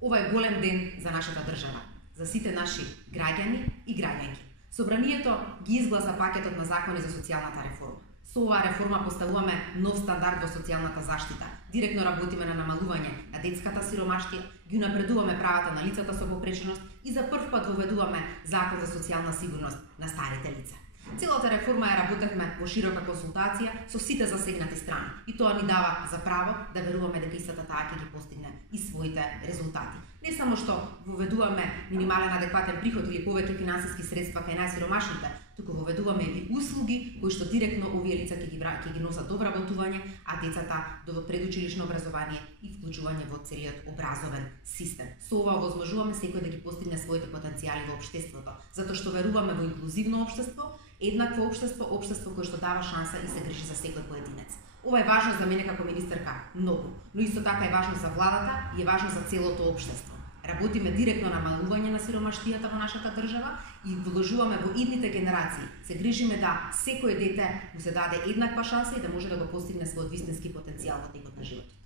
Ова е голем ден за нашата држава, за сите наши граѓани и граѓанки. Собранието ги изгласа пакетот на закони за социјалната реформа. Со оваа реформа поставуваме нов стандард во социјалната заштита. Директно работиме на намалување на детската сиромаштија, ги унапредуваме правата на лицата со попреченост и за прв пат воведуваме закон за социјална сигурност на старите лица. Целата реформа ја работевме во широка консултација со сите засегнати страни и тоа ни дава за право да веруваме дека истата таа ќе ги постигне и своите резултати. Не само што воведуваме минимален адекватен приход или повеќе финансиски средства кај најсиромашните, туку воведуваме и услуги кои што директно овие лица ќе ги носат до вработување, а децата до предучилишно образование и вклучување во целиот образовен систем. Со ова овозможуваме секој да ги постигне своите потенцијали во општеството, затоа што веруваме во инклузивно општество, еднакво општество, општество кое што дава шанса и се грижи за секој поединец. Ова е важно за мене како министерка многу, но исто така е важно за владата и е важно за целото општество. Работиме директно на намалување на сиромаштијата во нашата држава и вложуваме во идните генерации. Се грижиме да секој дете му се даде еднаква шанса и да може да го постигне својот вистински потенцијал во текот на животот.